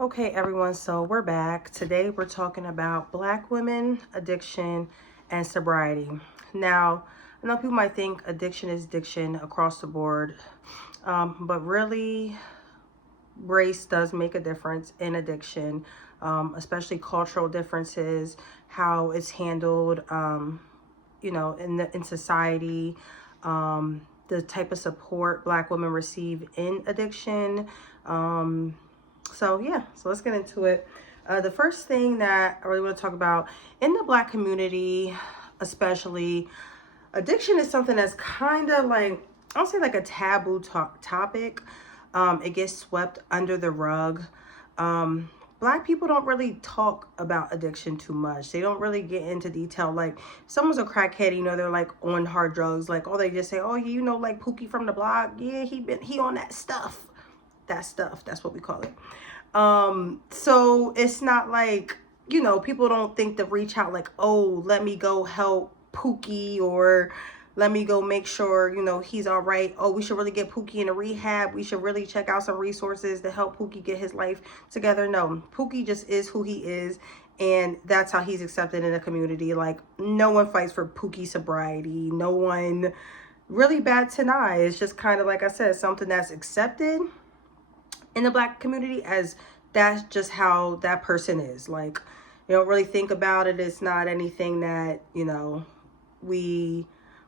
Okay, everyone, so we're back. Today we're talking about Black women, addiction, and sobriety. Now, I know people might think addiction is addiction across the board, but really, race does make a difference in addiction, especially cultural differences, how it's handled, in society, the type of support Black women receive in addiction. So let's get into it. The first thing that I really want to talk about in the Black community, especially, addiction is something that's kind of like, I don't say like a taboo topic. It gets swept under the rug. Black people don't really talk about addiction too much. They don't really get into detail. Like, if someone's a crackhead, they're like on hard drugs. Like, they just say, oh, like Pookie from the block. Yeah, he on that stuff. That's what we call it. So it's not like, people don't think to reach out like, oh, let me go help Pookie, or let me go make sure, he's all right. Oh, we should really get Pookie in a rehab. We should really check out some resources to help Pookie get his life together. No, Pookie just is who he is. And that's how he's accepted in the community. Like, no one fights for Pookie sobriety. No one really bats an eye. It's just kind of, like I said, something that's accepted in the Black community as that's just how that person is. Like, you don't really think about it. It's not anything that, we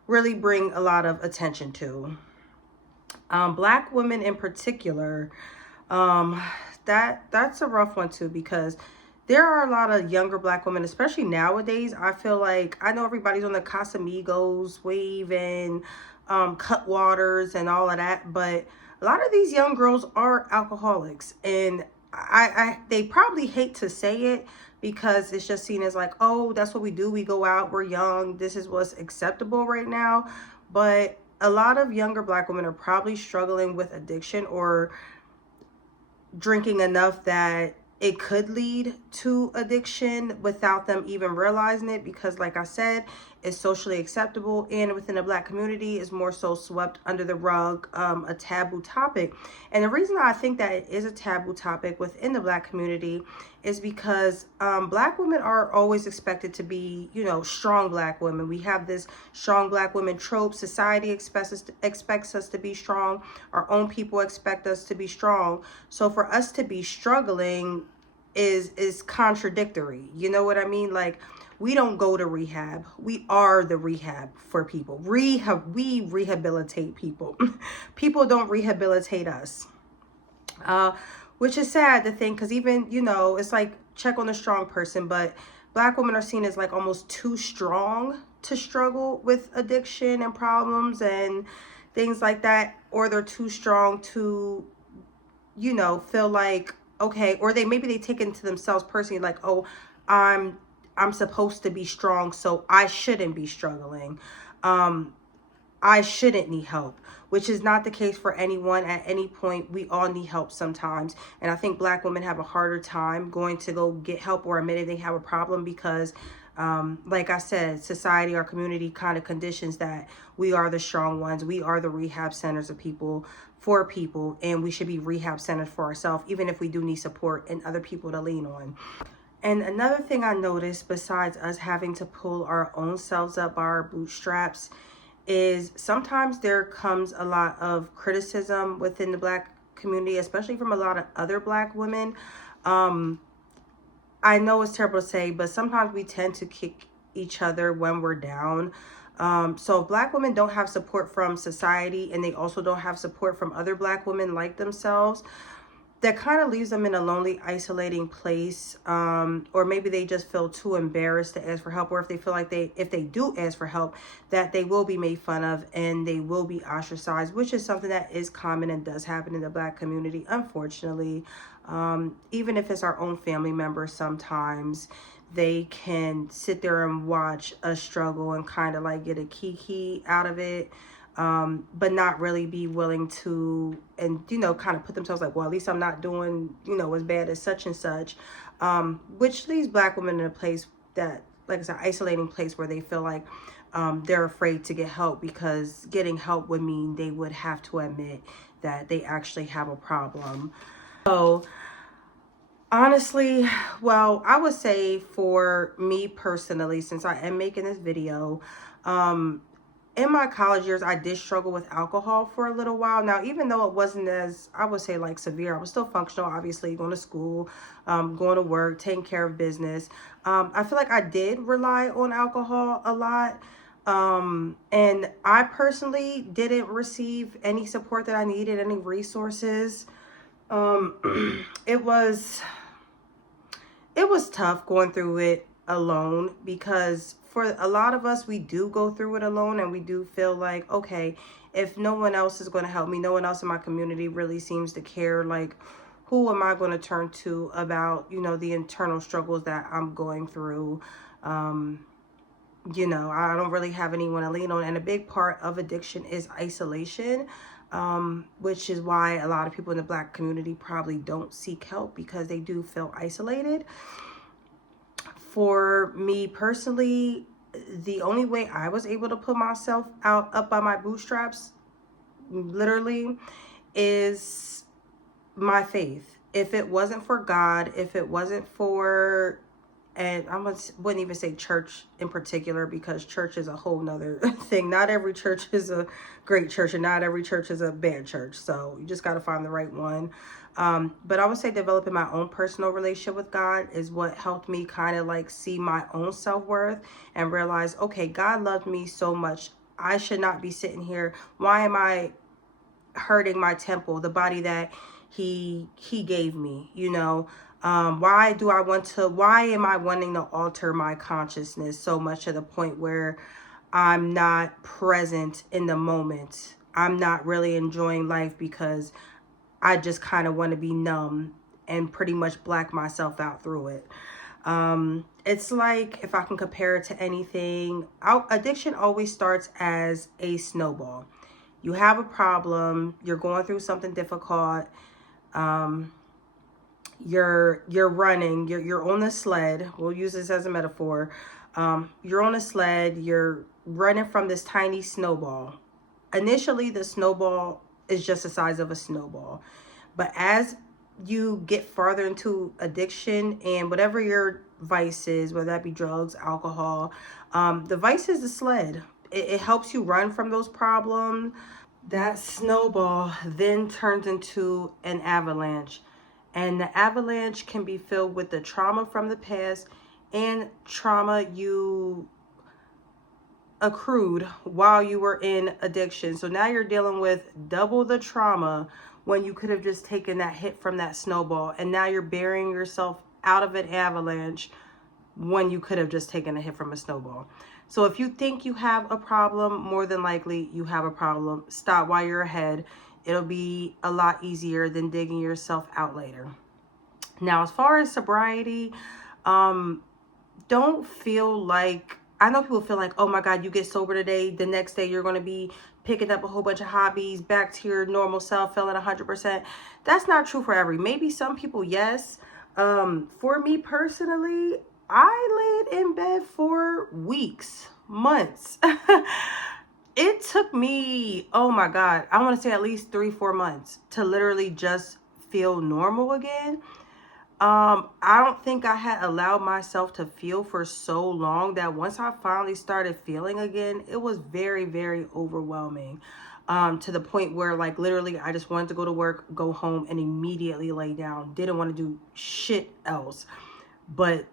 really bring a lot of attention to. Black women in particular, that's a rough one too, because there are a lot of younger Black women, especially nowadays. I feel like, I know everybody's on the Casamigos wave and Cutwaters and all of that, but a lot of these young girls are alcoholics, and they probably hate to say it because it's just seen as like, oh, that's what we do. We go out, we're young, this is what's acceptable right now. But a lot of younger Black women are probably struggling with addiction or drinking enough that it could lead to addiction without them even realizing it, because like I said, it's socially acceptable, and within the Black community is more so swept under the rug, a taboo topic. And the reason I think that it is a taboo topic within the Black community is because Black women are always expected to be, strong Black women. We have this strong Black women trope. Society expects us to be strong. Our own people expect us to be strong. So for us to be struggling is contradictory. You know what I mean? Like, we don't go to rehab. We are the rehab for people. We rehabilitate people. People don't rehabilitate us. Which is sad to think, because even, it's like, check on a strong person, but Black women are seen as like almost too strong to struggle with addiction and problems and things like that, or they're too strong to, feel like, okay, or maybe they take it into themselves personally, like, oh, I'm supposed to be strong, so I shouldn't be struggling. I shouldn't need help, which is not the case for anyone at any point. We all need help sometimes. And I think Black women have a harder time going to go get help or admitting they have a problem because, like I said, society, our community kind of conditions that we are the strong ones. We are the rehab centers of people, for people, and we should be rehab centers for ourselves, even if we do need support and other people to lean on. And another thing I noticed, besides us having to pull our own selves up by our bootstraps, is sometimes there comes a lot of criticism within the Black community, especially from a lot of other Black women. I know it's terrible to say, but sometimes we tend to kick each other when we're down. So if Black women don't have support from society, and they also don't have support from other Black women like themselves, that kind of leaves them in a lonely, isolating place, or maybe they just feel too embarrassed to ask for help, or if they feel like if they do ask for help, that they will be made fun of and they will be ostracized, which is something that is common and does happen in the Black community, unfortunately. Even if it's our own family members, sometimes they can sit there and watch us struggle and kind of like get a kiki out of it. But not really be willing to, and, kind of put themselves like, well, at least I'm not doing, as bad as such and such, which leaves Black women in a place that, like I said, isolating place where they feel like they're afraid to get help, because getting help would mean they would have to admit that they actually have a problem. So Honestly, well, I would say for me personally, since I am making this video, um, in my college years, I did struggle with alcohol for a little while. Now, even though it wasn't as, I would say, like severe, I was still functional, obviously, going to school, going to work, taking care of business. I feel like I did rely on alcohol a lot. And I personally didn't receive any support that I needed, any resources. It was tough going through it alone, because for a lot of us, we do go through it alone, and we do feel like, okay, if no one else is going to help me, no one else in my community really seems to care, like, who am I going to turn to about, the internal struggles that I'm going through? I don't really have anyone to lean on. And a big part of addiction is isolation, which is why a lot of people in the Black community probably don't seek help, because they do feel isolated. For me personally, the only way I was able to put myself up by my bootstraps, literally, is my faith. If it wasn't for God, if it wasn't for, and wouldn't even say church in particular, because church is a whole nother thing. Not every church is a great church, and not every church is a bad church. So you just got to find the right one. But I would say developing my own personal relationship with God is what helped me kind of like see my own self-worth and realize, okay, God loved me so much. I should not be sitting here. Why am I hurting my temple, the body that he gave me? Why am I wanting to alter my consciousness so much, to the point where I'm not present in the moment? I'm not really enjoying life because I just kind of want to be numb and pretty much black myself out through it. It's like, if I can compare it to anything, addiction always starts as a snowball. You have a problem, you're going through something difficult, you're running, you're on the sled. We'll use this as a metaphor. You're on a sled, you're running from this tiny snowball. Initially, the snowball is just the size of a snowball. But as you get farther into addiction and whatever your vice is, whether that be drugs, alcohol, the vice is the sled. It helps you run from those problems. That snowball then turns into an avalanche. And the avalanche can be filled with the trauma from the past and trauma you accrued while you were in addiction. So now you're dealing with double the trauma, when you could have just taken that hit from that snowball. And now you're burying yourself out of an avalanche when you could have just taken a hit from a snowball. So if you think you have a problem, more than likely you have a problem. Stop while you're ahead. It'll be a lot easier than digging yourself out later. Now, as far as sobriety, don't feel like, I know people feel like, oh my God, you get sober today, the next day you're going to be picking up a whole bunch of hobbies, back to your normal self, feeling 100%. That's not true for maybe some people, yes. For me personally, I laid in bed for weeks, months. It took me, oh my God, I want to say at least 3-4 months to literally just feel normal again. I don't think I had allowed myself to feel for so long, that once I finally started feeling again, it was very, very overwhelming. To the point where, like, literally I just wanted to go to work, go home, and immediately lay down. Didn't want to do shit else but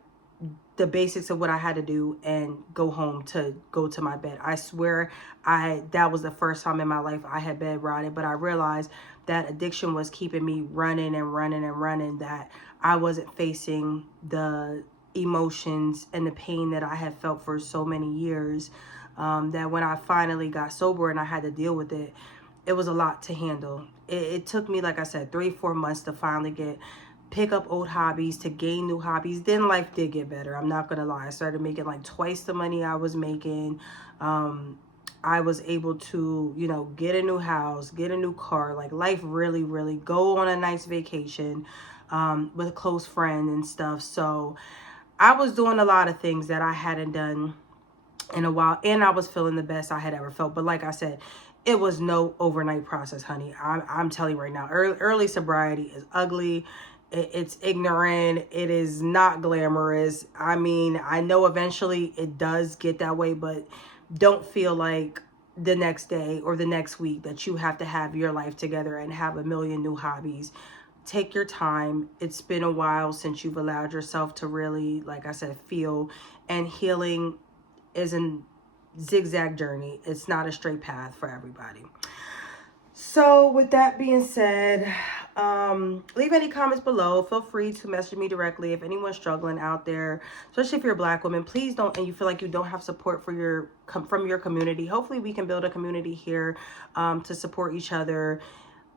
the basics of what I had to do and go home to go to my bed. I swear that was the first time in my life I had bed rotted, but I realized that addiction was keeping me running and running and running, that I wasn't facing the emotions and the pain that I had felt for so many years. That when I finally got sober and I had to deal with it, it was a lot to handle. It took me, like I said, 3-4 months to finally pick up old hobbies, to gain new hobbies. Then life did get better. I'm not gonna lie. I started making like twice the money I was making. I was able to, get a new house, get a new car. Like, life really, really, go on a nice vacation with a close friend and stuff. So I was doing a lot of things that I hadn't done in a while, and I was feeling the best I had ever felt. But like I said, it was no overnight process, honey. I'm telling you right now, early sobriety is ugly. It's ignorant. It is not glamorous. I mean, I know eventually it does get that way, but don't feel like the next day or the next week that you have to have your life together and have a million new hobbies. Take your time. It's been a while since you've allowed yourself to really, like I said, feel. And healing is a zigzag journey. It's not a straight path for everybody. So with that being said, leave any comments below. Feel free to message me directly if anyone's struggling out there, especially if you're a Black woman. Please don't, and you feel like you don't have support for from your community. Hopefully we can build a community here to support each other.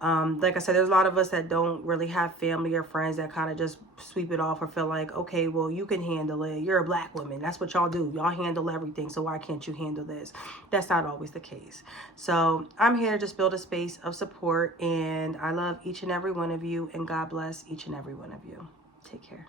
Like I said, there's a lot of us that don't really have family or friends that kind of just sweep it off or feel like, okay, well, you can handle it. You're a Black woman. That's what y'all do. Y'all handle everything. So why can't you handle this? That's not always the case. So I'm here to just build a space of support. And I love each and every one of you. And God bless each and every one of you. Take care.